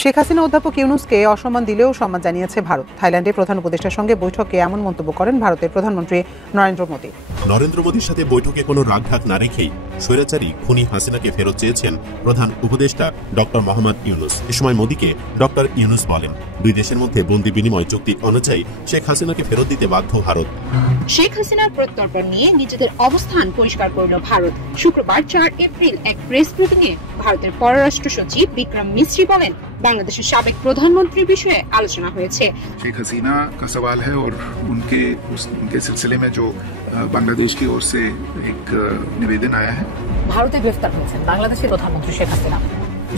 শেখ হাসিনা অধ্যাপক ইউনূসকে অসম্মান দিলেও সম্মান জানিয়েছে ভারত। থাইল্যান্ডে প্রধান উপদেষ্টার সঙ্গে বৈঠকে এমন মন্তব্য করেন ভারতের প্রধানমন্ত্রী নরেন্দ্র মোদী। নরেন্দ্র মোদীর সাথে বৈঠকে কোনো রাগঢাক না রেখেই স্বৈরাচারী খুনি হাসিনাকে ফেরত চেয়েছেন প্রধান উপদেষ্টা ডক্টর মোহাম্মদ ইউনূস। এ সময় মোদীকে ডক্টর ইউনূস বলেন, দুই দেশের মধ্যে বন্দি বিনিময় চুক্তি অনুযায়ী শেখ হাসিনাকে ফেরত দিতে বাধ্য ভারত। শেখ হাসিনার প্রত্যর্পণ নিয়ে নিজেদের অবস্থান পরিষ্কার করল ভারত। শুক্রবার 4 এপ্রিল এক প্রেস ব্রিফিংয়ে ভারতের পররাষ্ট্র সচিব বিক্রম মিশ্রি বলেন, বাংলাদেশের সাবেক প্রধানমন্ত্রীর বিষয়ে আলোচনা হয়েছে। शेख हसीना का सवाल है और उनके सिलसिले में जो बांग्लादेश की ओर से एक निवेदन आया है। ভারতে গ্রেফতার হয়েছেন বাংলাদেশের প্রধানমন্ত্রী শেখ হাসিনা।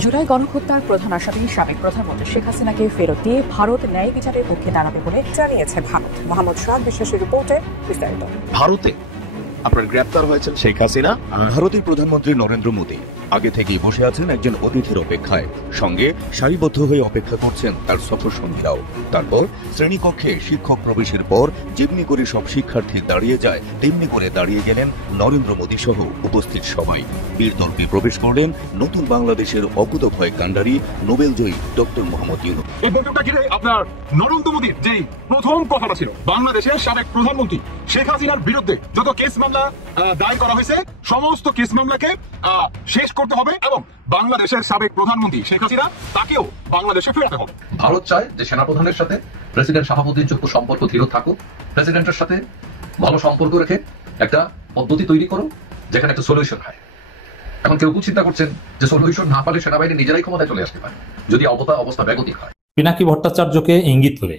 জুলাই গণহত্যার প্রধান আসামি সাবেক প্রধানমন্ত্রী শেখ হাসিনাকে ফেরত দিয়ে ভারত ন্যায় বিচারের পক্ষে দাঁড়াবে বলে জানিয়েছে ভারত। মোহাম্মদ শাহ বিশ্বাসের রিপোর্টে বিস্তারিত। ভারতে আপনার গ্রেপ্তার হয়েছেন শেখ হাসিনা। ভারতের প্রধানমন্ত্রী নরেন্দ্র মোদী আগে থেকেই বসে আছেন একজন অতিথির অপেক্ষায়, সঙ্গে সারিবদ্ধ হয়ে অপেক্ষা করছেন তার সফর সঙ্গীরাও। তারপর শ্রেণীকক্ষে শিক্ষক প্রবেশের পর যেমনি করে সব শিক্ষার্থী দাঁড়িয়ে যায়, তেমনি করে দাঁড়িয়ে গেলেন নরেন্দ্র মোদী সহ উপস্থিত সবাই। বীরদর্পে প্রবেশ করলেন নতুন বাংলাদেশের অকুতভয় কাণ্ডারি নোবেলজয়ী ডক্টর মোহাম্মদ ইউনূস। এই বৈঠকটা ঘিরে আপনার নরেন্দ্র মোদীর যে প্রথম কথাটা ছিল, বাংলাদেশের সাবেক প্রধানমন্ত্রী শেখ হাসিনার বিরুদ্ধে যত কেস মামলা দায়ের করা হয়েছে, সমস্ত কেস মামলাকে শেষ করতে হবে এবং বাংলাদেশের সাবেক প্রধানমন্ত্রী শেখ হাসিনা তাকেও বাংলাদেশে ফেরাতে হবে। ভারত চায় যে সেনাপ্রধানের সাথে প্রেসিডেন্ট শাহাবুদ্দিন চুক্ত সম্পর্ক দৃঢ় থাকুক, প্রেসিডেন্টের সাথে ভালো সম্পর্ক রেখে একটা পদ্ধতি তৈরি করো যেখানে একটা সলিউশন হয়। এখন কেউ চিন্তা করছেন যে সলিউশন না পারলে সেনাবাহিনী নিজেরাই ক্ষমতায় চলে আসতে পারে যদি অবস্থা বেগতিক হয়। পিনাকি ভট্টাচার্যকে ইঙ্গিত করে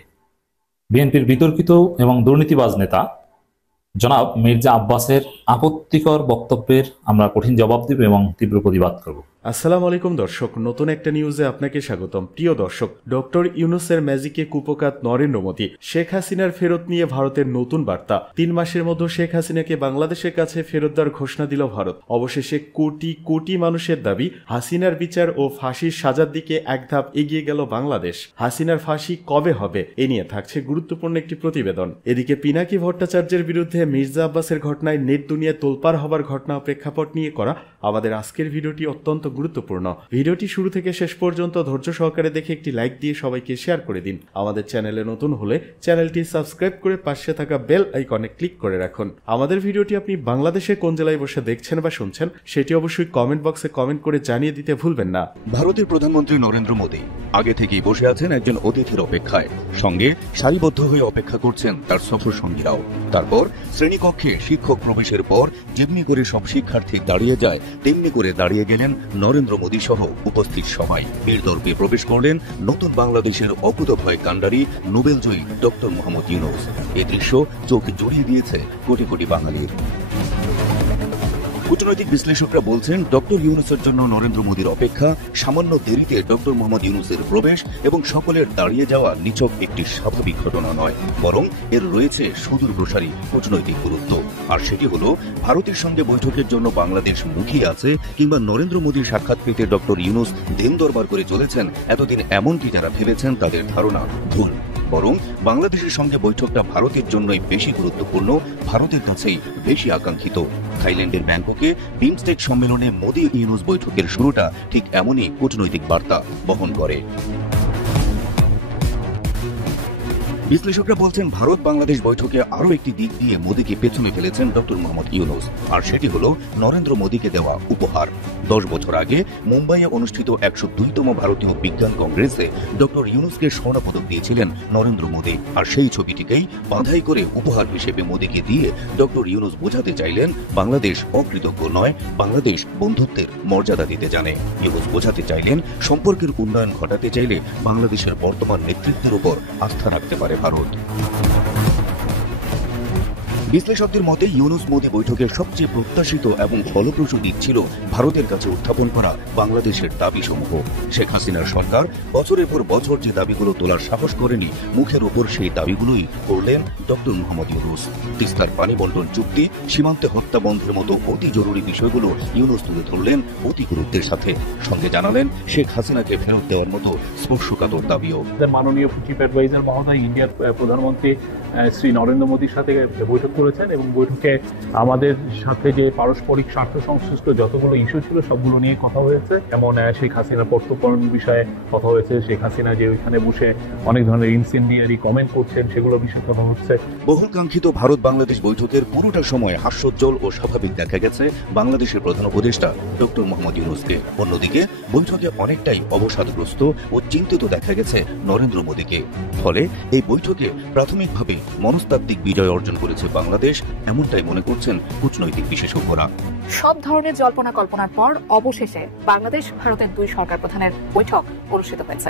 বিএনপির বিতর্কিত এবং দুর্নীতিবাজ নেতা জনাব মির্জা আব্বাসের আপত্তিকর বক্তব্যের আমরা কঠিন জবাব দেব এবং তীব্র প্রতিবাদ করব। আসসালামু আলাইকুম দর্শক, নতুন একটা নিউজে আপনাকে স্বাগতম। প্রিয় দর্শক, ডক্টর ইউনূসের ম্যাজিকে কুপকাত নরেন্দ্র মোদী। শেখ হাসিনার ফেরত নিয়ে ভারতের নতুন বার্তা। 3 মাসের মধ্যে শেখ হাসিনাকে বাংলাদেশের কাছে ফেরত দেওয়ার ঘোষণা দিল ভারত। অবশেষে কোটি কোটি মানুষের দাবি হাসিনার বিচার ও ফাঁসির সাজার দিকে এক ধাপ এগিয়ে গেল বাংলাদেশ। হাসিনার ফাঁসি কবে হবে এ নিয়ে থাকছে গুরুত্বপূর্ণ একটি প্রতিবেদন। এদিকে পিনাকি ভট্টাচার্যের বিরুদ্ধে মির্জা আব্বাসের ঘটনায় নেট দুনিয়া তোলপাড় হবার ঘটনা প্রেক্ষাপট নিয়ে করা আমাদের আজকের ভিডিওটি অত্যন্ত গুরুত্বপূর্ণ। ভিডিওটি শুরু থেকে শেষ পর্যন্ত ধৈর্য সহকারে দেখে একটি লাইক দিয়ে সবাইকে শেয়ার করে দিন। আমাদের চ্যানেলে নতুন হলে চ্যানেলটি সাবস্ক্রাইব করে পাশে থাকা বেল আইকনে ক্লিক করে রাখুন। আমাদের ভিডিওটি আপনি বাংলাদেশের কোন জেলায় বসে দেখছেন বা শুনছেন সেটি অবশ্যই কমেন্ট বক্সে কমেন্ট করে জানিয়ে দিতে ভুলবেন না। ভারতের প্রধানমন্ত্রী নরেন্দ্র মোদী আগে থেকেই বসে আছেন একজন অতিথির অপেক্ষায়, সঙ্গে সারিবদ্ধ হয়ে অপেক্ষা করছেন তার সফর সঙ্গীরাও। তারপর শ্রেণীকক্ষে শিক্ষক প্রবেশের পর যেমনি করে সব শিক্ষার্থী দাঁড়িয়ে যায়, তেমনি করে দাঁড়িয়ে গেলেন নরেন্দ্র মোদী সহ উপস্থিত সবাই। বীরদর্পে প্রবেশ করলেন নতুন বাংলাদেশের অকুতভয় কাণ্ডারি নোবেলজয়ী ডক্টর মোহাম্মদ ইউনূস। এই দৃশ্য চোখ জুড়িয়ে দিয়েছে কোটি কোটি বাঙালির। কূটনৈতিক বিশ্লেষকরা বলছেন, ডক্টর ইউনূসের জন্য নরেন্দ্র মোদীর অপেক্ষা, সামান্য দেরিতে ডক্টর মোহাম্মদ ইউনূসের প্রবেশ এবং সকলের দাঁড়িয়ে যাওয়া নিছক একটি স্বাভাবিক ঘটনা নয়, বরং এর রয়েছে সুদূর প্রসারী কূটনৈতিক গুরুত্ব। আর সেটি হলো ভারতের সঙ্গে বৈঠকের জন্য বাংলাদেশ মুখিয়ে আছে, কিংবা নরেন্দ্র মোদীর সাক্ষাৎ পেতে ডক্টর ইউনূস দিন দরবার করে চলেছেন এতদিন, এমনটি যারা ভেবেছেন তাদের ধারণা ভুল। বরং বাংলাদেশের সঙ্গে বৈঠকটা ভারতের জন্যই বেশি গুরুত্বপূর্ণ, ভারতের কাছেই বেশি আকাঙ্ক্ষিত। থাইল্যান্ডের ব্যাংককে বিমস্টেক সম্মেলনে মোদী ইউনূস বৈঠকের শুরুটা ঠিক এমনই কূটনৈতিক বার্তা বহন করে। বিশ্লেষকরা বলছেন, ভারত বাংলাদেশ বৈঠকে আরও একটি দিক দিয়ে মোদীকে পেছনে ফেলেছেন ডক্টর মোহাম্মদ ইউনূস, আর সেটি হল নরেন্দ্র মোদীকে দেওয়া উপহার। 10 বছর আগে মুম্বাইয়ে অনুষ্ঠিত 102তম ভারতীয় বিজ্ঞান কংগ্রেসে ডক্টর ইউনূসকে স্বর্ণপদক দিয়েছিলেন নরেন্দ্র মোদী, আর সেই ছবিটিকেই বাঁধাই করে উপহার হিসেবে মোদীকে দিয়ে ডক্টর ইউনূস বোঝাতে চাইলেন বাংলাদেশ অকৃতজ্ঞ নয়, বাংলাদেশ বন্ধুত্বের মর্যাদা দিতে জানে। ইউনূস বোঝাতে চাইলেন সম্পর্কের উন্নয়ন ঘটাতে চাইলে বাংলাদেশের বর্তমান নেতৃত্বের উপর আস্থা রাখতে পারে ভারত। বিশ্লেষকদের মতে ইউনূস মোদী বৈঠকের সবচেয়ে প্রত্যাশিত এবং ফলপ্রসূ দিক ছিল ভারতের কাছে উত্থাপন করা বাংলাদেশের দাবিসমূহ। শেখ হাসিনার সরকার বছরের পর বছর যে দাবিগুলো তোলার সাহস করেনি, মুখের উপর সেই দাবিগুলোই করলেন ডক্টর মোহাম্মদ ইউনূস। তিস্তার পানি বন্টন চুক্তি, সীমান্তে হত্যা বন্ধের মতো অতি জরুরি বিষয়গুলো ইউনূস তুলে ধরলেন অতি গুরুত্বের সাথে, সঙ্গে জানালেন শেখ হাসিনাকে ফেরত দেওয়ার মতো স্পর্শকাতর দাবিও। মাননীয় চিফ অ্যাডভাইজার মহোদয় ইন্ডিয়ার প্রধানমন্ত্রী শ্রী নরেন্দ্র মোদীর সাথে বৈঠক করেছেন এবং বৈঠকে আমাদের সাথে যে পারস্পরিক স্বার্থ সংশ্লিষ্ট যতগুলো ইস্যু ছিল সবগুলো নিয়ে কথা হয়েছে। যেমন শেখ হাসিনা প্রত্যর্পণ বিষয়ে কথা হয়েছে, শেখ হাসিনা যে ওইখানে বসে অনেক ধরনের ইনসেন্ডিয়ারি কমেন্ট করছেন সেগুলো বিষয়ে কথা হচ্ছে। বহুল কাঙ্ক্ষিত ভারত বাংলাদেশ বৈঠকের পুরোটা সময় হাস্যোজ্জ্বল ও স্বাভাবিক দেখা গেছে বাংলাদেশের প্রধান উপদেষ্টা ডক্টর মোহাম্মদ ইউনূসকে। অন্যদিকে বৈঠকে অনেকটাই অবসাদগ্রস্ত ও চিন্তিত দেখা গেছে নরেন্দ্র মোদীকে। ফলে এই বৈঠকে প্রাথমিকভাবে মনস্তাত্ত্বিক বিজয় অর্জন করেছে বাংলাদেশ, এমনটাই মনে করছেন কূটনৈতিক বিশেষজ্ঞরা। সব ধরনের জল্পনা কল্পনার পর অবশেষে বাংলাদেশ ভারতের দুই সরকার প্রধানের বৈঠক অনুষ্ঠিত হয়েছে।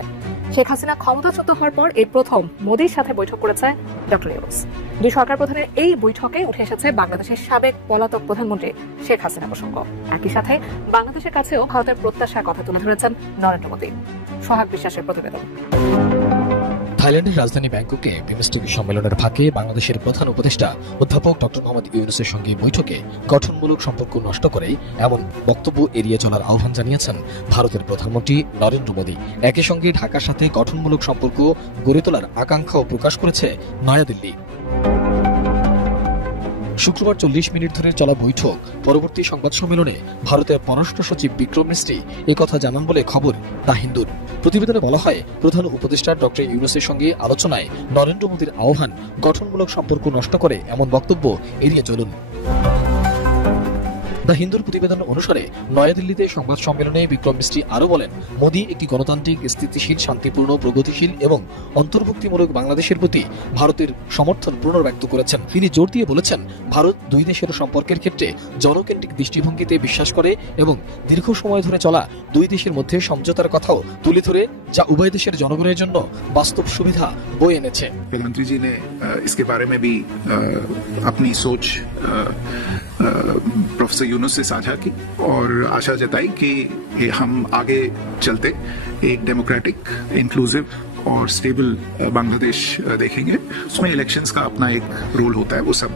শেখ হাসিনা ক্ষমতাচ্যুত হওয়ার পর এই প্রথম মোদীর সাথে বৈঠক করেছে ডক্টর ইউনূস। দুই সরকার প্রধানের এই বৈঠকে উঠে এসেছে বাংলাদেশের সাবেক পলাতক প্রধানমন্ত্রী শেখ হাসিনা প্রসঙ্গ। একই সাথে বাংলাদেশের কাছেও ভারতের প্রত্যাশার কথা তুলে ধরেছেন নরেন্দ্র মোদী। সোহাগ বিশ্বাসের প্রতিবেদন। থাইল্যান্ডের রাজধানী ব্যাংককে বিমস্টেক সম্মেলনের ফাঁকে বাংলাদেশের প্রধান উপদেষ্টা অধ্যাপক ডক্টর মোহাম্মদ ইউনূসের সঙ্গে বৈঠকে গঠনমূলক সম্পর্ক নষ্ট করে এমন বক্তব্য এড়িয়ে চলার আহ্বান জানিয়েছেন ভারতের প্রধানমন্ত্রী নরেন্দ্র মোদী। একই সঙ্গে ঢাকার সাথে গঠনমূলক সম্পর্ক গড়ে তোলার আকাঙ্ক্ষাও প্রকাশ করেছে নয়াদিল্লি। শুক্রবার 40 মিনিট ধরে চলা বৈঠক পরবর্তী সংবাদ সম্মেলনে ভারতের পররাষ্ট্র সচিব বিক্রম মিস্ত্রি একথা জানান বলে খবর দ্য হিন্দুর। প্রতিবেদনে বলা হয়, প্রধান উপদেষ্টা ডক্টর ইউনূসের সঙ্গে আলোচনায় নরেন্দ্র মোদীর আহ্বান গঠনমূলক সম্পর্ক নষ্ট করে এমন বক্তব্য এড়িয়ে চলুন। দ্য হিন্দুর প্রতিবেদন অনুসারে নয়াদিল্লিতে সংবাদ সম্মেলনে বিক্রম মিস্ত্রি আরও বলেন, মোদী একটি গণতান্ত্রিক, স্থিতিশীল, শান্তিপূর্ণ, প্রগতিশীল এবং অন্তর্ভুক্তিমূলক বাংলাদেশের প্রতি ভারতের সমর্থন পুনর্ব্যক্ত করেছেন। তিনি জোর দিয়ে বলেছেন, ভারত দুই দেশের সম্পর্কের ক্ষেত্রে জনকেন্দ্রিক দৃষ্টিভঙ্গিতে বিশ্বাস করে এবং দীর্ঘ সময় ধরে চলা দুই দেশের মধ্যে সমঝোতার কথাও তুলে ধরে, যা উভয় দেশের জনগণের জন্য বাস্তব সুবিধা বয়ে এনেছে। प्रधानमंत्री जी ने इसके बारे में भी अपनी सोच प्रोफेसर यूनुस से साझा की और आशा जताई कि हम आगे चलते एक डेमोक्रेटिक, इंक्लूसिव और स्टेबल बांग्लादेश देखेंगे। उसमें इलेक्शंस का अपना एक रोल होता है, वो सब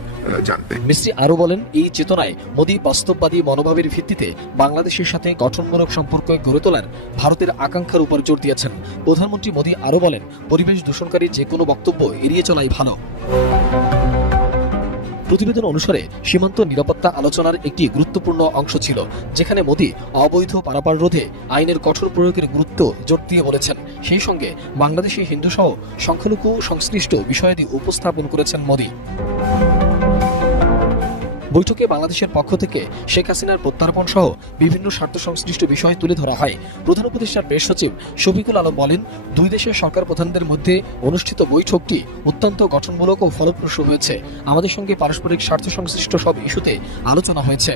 जानते हैं। মিস্ত্রি আরও বলেন, এই চেতনায় মোদী বাস্তববাদী মনোভাবের ভিত্তিতে বাংলাদেশের সাথে গঠনমূলক সম্পর্ক গড়ে তোলার ভারতের আকাঙ্ক্ষার উপর জোর দিয়েছেন। প্রধানমন্ত্রী মোদী আরও বলেন, পরিবেশ দূষণকারী যে কোনো বক্তব্য এড়িয়ে চলাই ভালো। প্রতিবেদন অনুসারে সীমান্ত নিরাপত্তা আলোচনার একটি গুরুত্বপূর্ণ অংশ ছিল, যেখানে মোদী অবৈধ পারাপার রোধে আইনের কঠোর প্রয়োগের গুরুত্ব জোর দিয়ে বলেছেন। সেই সঙ্গে বাংলাদেশি হিন্দু সহ সংখ্যালঘু সংশ্লিষ্ট বিষয়াদি উপস্থাপন করেছেন মোদী। বৈঠকে বাংলাদেশের পক্ষ থেকে শেখ হাসিনার প্রত্যার্পণ সহ বিভিন্ন স্বার্থ সংশ্লিষ্ট বিষয় তুলে ধরা হয়। প্রধান উপদেষ্টার প্রেস সচিব শফিকুল আলম বলেন, দুই দেশের সরকার প্রধানদের মধ্যে অনুষ্ঠিত বৈঠকটি অত্যন্ত গঠনমূলক ও ফলপ্রসূ হয়েছে। আমাদের সঙ্গে পারস্পরিক স্বার্থ সংশ্লিষ্ট সব ইস্যুতে আলোচনা হয়েছে।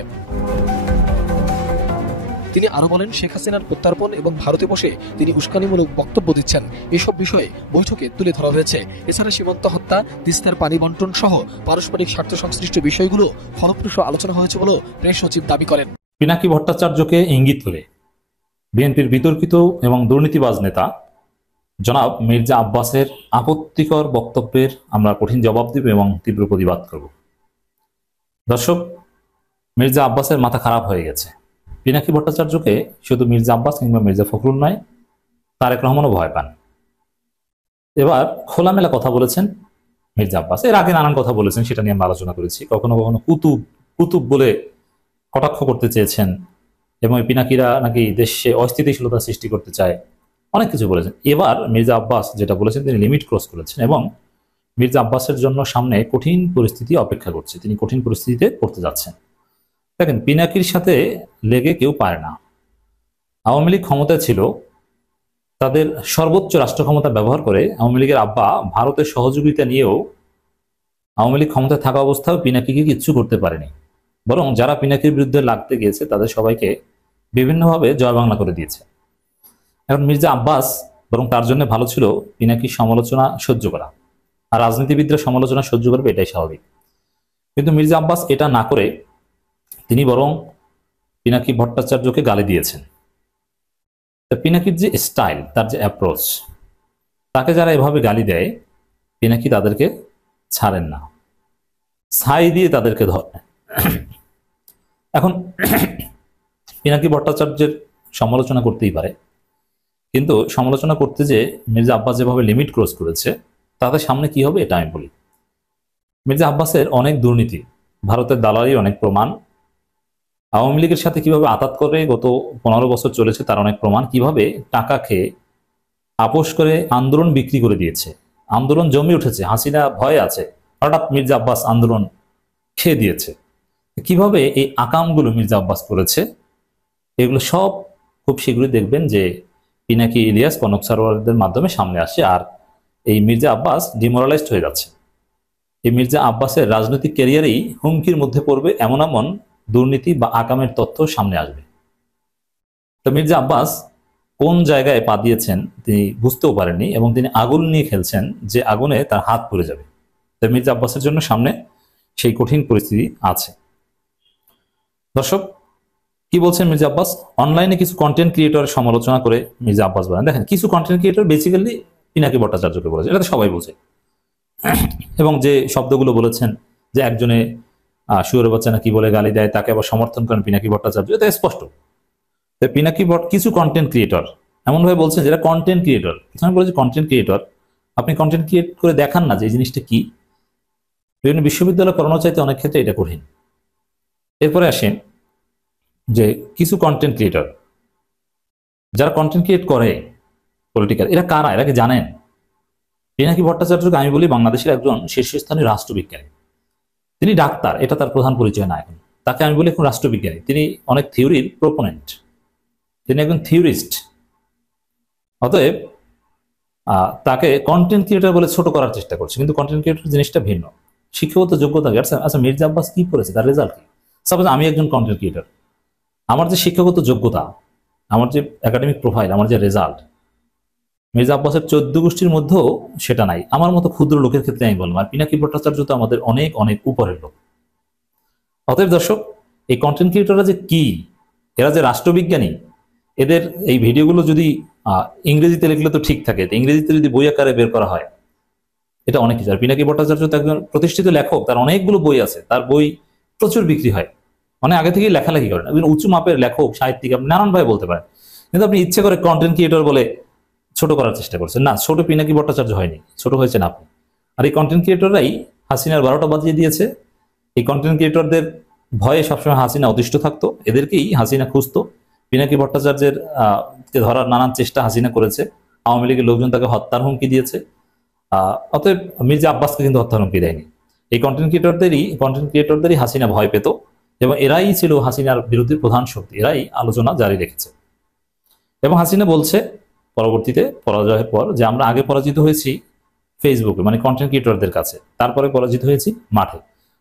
তিনি আরো বলেন, শেখ হাসিনার প্রত্যার্পণ এবং ভারতে বসে তিনি উস্কানিমূলক বক্তব্য দিচ্ছেন, এসব বিষয়ে বৈঠকে তুলে ধরা হয়েছে। এছাড়া সীমান্ত হত্যা, তিস্তার পানি বন্টন সহ পারস্পরিক স্বার্থ সংশ্লিষ্ট বিষয়গুলো ফলপ্রসূ আলোচনা হয়েছে বলেও প্রেস সচিব দাবি করেন। পিনাকি ভট্টাচার্যকে ইঙ্গিত করে বিএনপির বিতর্কিত এবং দুর্নীতিবাজ নেতা জনাব মির্জা আব্বাসের আপত্তিকর বক্তব্যের আমরা কঠিন জবাব দেব এবং তীব্র প্রতিবাদ করব। দর্শক, মির্জা আব্বাসের মাথা খারাপ হয়ে গেছে। পিনাকি ভট্টাচার্যকে শুধু মির্জা আব্বাস কিংবা মির্জা ফখরুল নয়, তারেক রহমানও ভয় পান। এবার খোলামেলা কথা বলেছেন মির্জা আব্বাস। এর আগে নানান কথা বলেছেন, সেটা নিয়ে আমরা আলোচনা করেছি। কখনো কখনো কুতুব বলে কটাক্ষ করতে চেয়েছেন এবং পিনাকিরা নাকি দেশে অস্থিতিশীলতা সৃষ্টি করতে চায়, অনেক কিছু বলেছেন। এবার মির্জা আব্বাস যেটা বলেছেন, তিনি লিমিট ক্রস করেছেন এবং মির্জা আব্বাসের জন্য সামনে কঠিন পরিস্থিতি অপেক্ষা করছে। তিনি কঠিন পরিস্থিতিতে পড়তে যাচ্ছেন। দেখেন, পিনাকির সাথে লেগে কেউ পারে না। আওয়ামী লীগ ক্ষমতায় ছিল, তাদের সর্বোচ্চ রাষ্ট্র ক্ষমতা ব্যবহার করে আওয়ামী লীগের আব্বা ভারতের সহযোগিতা নিয়েও আওয়ামী লীগ ক্ষমতায় থাকা অবস্থায় পিনাকিকে কিচ্ছু করতে পারেনি। বরং যারা পিনাকির বিরুদ্ধে লাগতে গিয়েছে তাদের সবাইকে বিভিন্নভাবে জয় বাংলা করে দিয়েছে। এখন মির্জা আব্বাস বরং তার জন্য ভালো ছিল পিনাকির সমালোচনা সহ্য করা, আর রাজনীতিবিদরা সমালোচনা সহ্য করবে, এটাই স্বাভাবিক। কিন্তু মির্জা আব্বাস এটা না করে তিনি বরং পিনাকি ভট্টাচার্যকে গালি দিয়েছেন। পিনাকির যে স্টাইল, তার যে অ্যাপ্রোচ, তাকে যারা এভাবে গালি দেয়, পিনাকি তাদেরকে ছাড়েন না, ছাই দিয়ে তাদেরকে ধরেন। এখন পিনাকি ভট্টাচার্যের সমালোচনা করতেই পারে, কিন্তু সমালোচনা করতে যে মির্জা আব্বাস যেভাবে লিমিট ক্রস করেছে, তাদের সামনে কি হবে এটা আমি বলি। মির্জা আব্বাসের অনেক দুর্নীতি, ভারতের দালালির অনেক প্রমাণ, আওয়ামী লীগের সাথে কিভাবে আতাত করে গত 15 বছর চলেছে তার অনেক প্রমাণ, কিভাবে টাকা খেয়ে আপোষ করে আন্দোলন বিক্রি করে দিয়েছে, আন্দোলন জমে উঠেছে, হাসিনা ভয়ে আছে, হঠাৎ মির্জা আব্বাস আন্দোলন খেয়ে দিয়েছে, কিভাবে এই আকামগুলো মির্জা আব্বাস করেছে, এগুলো সব খুব শীঘ্রই দেখবেন যে পিনাকি ইলিয়াস, কনক সারোয়ারদের মাধ্যমে সামনে আসে। আর এই মির্জা আব্বাস ডিমোরালাইজড হয়ে যাচ্ছে। এই মির্জা আব্বাসের রাজনৈতিক ক্যারিয়ারেই হুমকির মধ্যে পড়বে এমন এমন দুর্নীতি বা আকামের তথ্য সামনে আসবে। তো মির্জা আব্বাস কোন জায়গায় পা দিয়েছেন তিনি বুঝতেও পারেননি, এবং তিনি আগুন নিয়ে খেলছেন যে আগুনে তার হাত পুড়ে যাবে। তো মির্জা আব্বাসের জন্য সামনে সেই কঠিন পরিস্থিতি আছে। দর্শক, কি বলছেন মির্জা আব্বাস? অনলাইনে কিছু কন্টেন্ট ক্রিয়েটরের সমালোচনা করে মির্জা আব্বাস বলেন, দেখেন কিছু কন্টেন্ট ক্রিয়েটর বেসিক্যালি পিনাকি ভট্টাচার্যকে বলেছে, এটা তো সবাই বোঝে, এবং যে শব্দগুলো বলেছেন যে একজনে শুয়োরের বাচ্চা না কি বলে গালি দেয়, তাকে আবার সমর্থন করেন পিনাকি ভট্টাচার্য, এটা স্পষ্ট। পিনাকি কিছু কন্টেন্ট ক্রিয়েটর এমনভাবে বলছেন যেটা কন্টেন্ট ক্রিয়েটর, আমি বলেছি কন্টেন্ট ক্রিয়েটর, আপনি কন্টেন্ট ক্রিয়েট করে দেখান না যে এই জিনিসটা কি। বিভিন্ন বিশ্ববিদ্যালয় করানো চাইতে অনেক ক্ষেত্রে এটা কঠিন। এরপরে আসেন যে কিছু কন্টেন্ট ক্রিয়েটর, যারা কন্টেন্ট ক্রিয়েট করে পলিটিক্যাল, এরা কারা, এরা কি জানেন? পিনাকি ভট্টাচার্যকে আমি বলি বাংলাদেশের একজন শীর্ষস্থানীয় রাষ্ট্রবিজ্ঞানী। তিনি ডাক্তার, এটা তার প্রধান পরিচয় না এখন, তাকে আমি বলি এখন রাষ্ট্রবিজ্ঞানী। তিনি অনেক থিওরির প্রোপোনেন্ট, তিনি একজন থিওরিস্ট। অতএব তাকে কন্টেন্ট ক্রিয়েটর বলে ছোট করার চেষ্টা করছে, কিন্তু কন্টেন্ট ক্রিয়েটর জিনিসটা ভিন্ন। শিক্ষাগত যোগ্যতা, আচ্ছা মির্জা আব্বাস কি করেছে, তার রেজাল্ট কি? সাপোজ আমি একজন কন্টেন্ট ক্রিয়েটর, আমার যে শিক্ষাগত যোগ্যতা, আমার যে একাডেমিক প্রোফাইল, আমার যে রেজাল্ট, মির্জা আব্বাসের 14 গোষ্ঠীর মধ্যেও সেটা নাই। আমার মতো ক্ষুদ্র লোকের ক্ষেত্রে আমি বললাম, আর পিনাকি ভট্টাচার্য তো আমাদের অনেক অনেক উপরের লোক। অতএব দর্শক, এই কন্টেন্ট ক্রিয়েটররা যে কি, এরা যে রাষ্ট্রবিজ্ঞানী, এদের এই ভিডিওগুলো যদি ইংরেজিতে লিখলে তো ঠিক থাকে, ইংরেজিতে যদি বই আকারে বের করা হয় এটা অনেক কিছু। আর পিনাকি ভট্টাচার্য তো একজন প্রতিষ্ঠিত লেখক, তার অনেকগুলো বই আছে, তার বই প্রচুর বিক্রি হয়, মানে আগে থেকেই লেখালেখি করেন, একজন উঁচু মাপের লেখক, সাহিত্যিক, আপনি নানানভাবে বলতে পারেন। কিন্তু আপনি ইচ্ছে করে কন্টেন্ট ক্রিয়েটর বলে ছোট করার চেষ্টা করছেন। না, ছোট পিনাকি ভট্টাচার্য হয়নি, ছোট হয়েছেন আপনি। আর এই কন্টেন্ট ক্রিয়েটররাই হাসিনার 12টা বাজিয়ে দিয়েছে। এই কন্টেন্ট ক্রিয়েটরদের ভয়ে সবসময় হাসিনা অতিষ্ঠ থাকতো, এদেরকেই হাসিনা খুঁজতো। পিনাকি ভট্টাচার্যের কে ধরার নানান চেষ্টা হাসিনা করেছে, আওয়ামী লীগের লোকজন তাকে হত্যার হুমকি দিয়েছে। অতএব মির্জা আব্বাসকে কিন্তু হত্যার হুমকি দেয়নি। এই কন্টেন্ট ক্রিয়েটরদেরই হাসিনা ভয় পেত, এবং এরাই ছিল হাসিনার বিরুদ্ধে প্রধান শক্তি, এরাই আলোচনা জারি রেখেছে। এবং হাসিনা বলছে পরবর্তীতে পরাজয়ের পর যে আমরা আগে পরাজিত হয়েছি ফেসবুকে, মানে কন্টেন্ট ক্রিয়েটরদের কাছে, তারপরে পরাজিত হয়েছি মাঠে।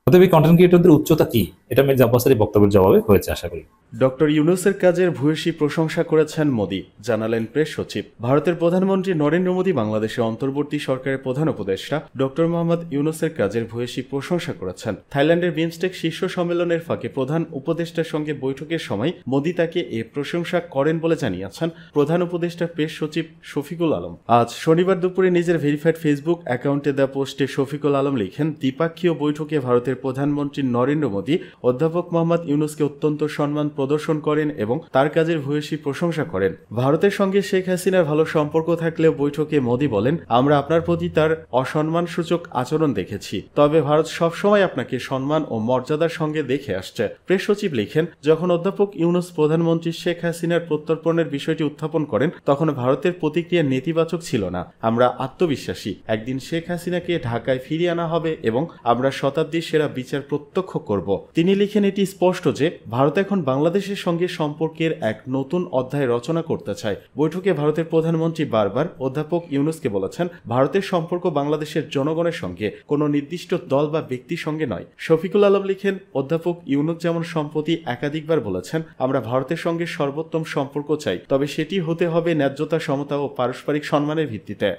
অতএব এই কন্টেন্ট ক্রিয়েটরদের উচ্চতা কি, এটা মির্জা আব্বাসের বক্তব্যের জবাবে হয়েছে আশা করি। ডক্টর ইউনূসের কাজের ভূয়সী প্রশংসা করেছেন মোদি, জানালেন প্রেস সচিব। ভারতের প্রধানমন্ত্রী নরেন্দ্র মোদি বাংলাদেশের অন্তর্বর্তী সরকারের প্রধান উপদেষ্টা ডক্টর মোহাম্মদ ইউনূসের কাজের ভূয়সী প্রশংসা করেছেন। থাইল্যান্ডের বিমস্টেক শীর্ষ সম্মেলনের ফাঁকে প্রধান উপদেষ্টার সঙ্গে বৈঠকের সময় মোদি তাকে এ প্রশংসা করেন বলে জানিয়েছেন প্রধান উপদেষ্টা প্রেস সচিব শফিকুল আলম। আজ শনিবার দুপুরে নিজের ভেরিফাইড ফেসবুক অ্যাকাউন্টে দেওয়া পোস্টে শফিকুল আলম লিখেন, দ্বিপাক্ষীয় বৈঠকে ভারতের প্রধানমন্ত্রী নরেন্দ্র মোদি অধ্যাপক মোহাম্মদ ইউনূসকে অত্যন্ত সম্মান প্রদর্শন করেন এবং তার কাজের ভূয়সী প্রশংসা করেন। ভারতের সঙ্গে শেখ হাসিনার ভালো সম্পর্ক থাকলেও বৈঠকে মোদি বলেন, আমরা আপনার প্রতি তার অসম্মানসূচক আচরণ দেখেছি, তবে ভারত সবসময় আপনাকে সম্মান ও মর্যাদার সঙ্গে দেখে আসছে। প্রেস সচিব লিখেন, যখন অধ্যাপক ইউনূস প্রধানমন্ত্রী শেখ হাসিনার প্রত্যর্পণের বিষয়টি উত্থাপন করেন তখন ভারতের প্রতিক্রিয়া নেতিবাচক ছিল না। আমরা আত্মবিশ্বাসী একদিন শেখ হাসিনাকে ঢাকায় ফিরিয়ে আনা হবে এবং আমরা শতাব্দীর সেরা বিচার প্রত্যক্ষ করব। তিনি লিখেন, এটি স্পষ্ট যে ভারত এখন বাংলাদেশের সঙ্গে সম্পর্কের এক নতুন অধ্যায় রচনা করতে চায়। বৈঠকে ভারতের প্রধানমন্ত্রী বারবার অধ্যাপক ইউনূসকে বলেছেন, ভারতের সম্পর্ক বাংলাদেশের জনগণের সঙ্গে কোনো নির্দিষ্ট দল বা ব্যক্তির সঙ্গে নয়। শফিকুল আলম লিখেন, অধ্যাপক ইউনূস যেমন সম্প্রতি একাধিকবার বলেছেন, আমরা ভারতের সঙ্গে সর্বোত্তম সম্পর্ক চাই, তবে সেটি হতে হবে ন্যায্যতা, সমতা ও পারস্পরিক সম্মানের ভিত্তিতে।